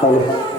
好嘞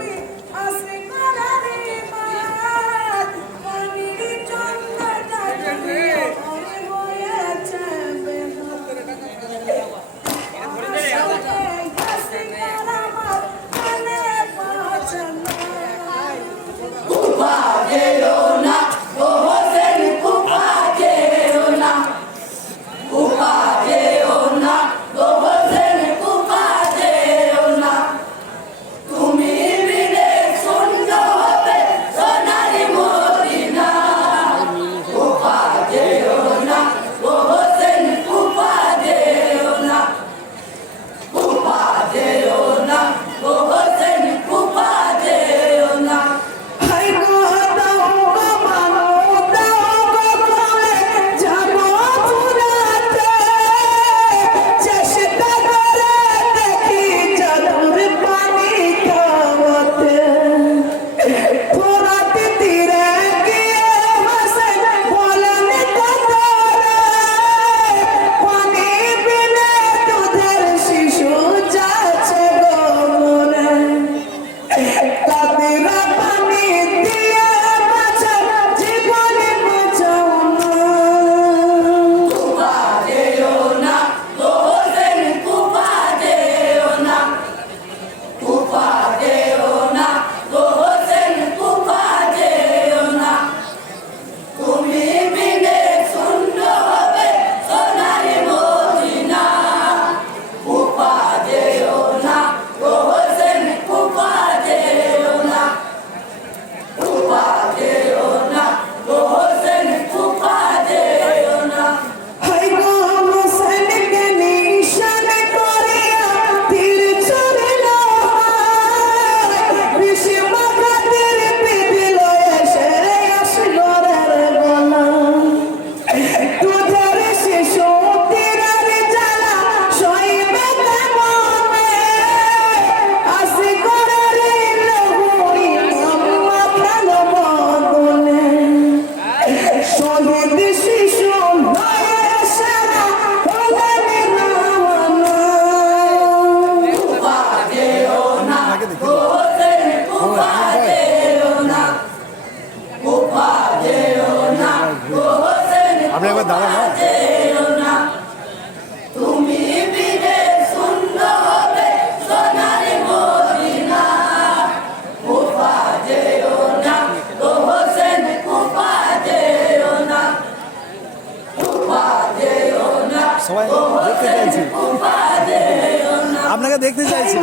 আপনি একবার হ্যাঁ। সবাই দেখতে চাইছি। আপনাকে দেখতে চাইছি।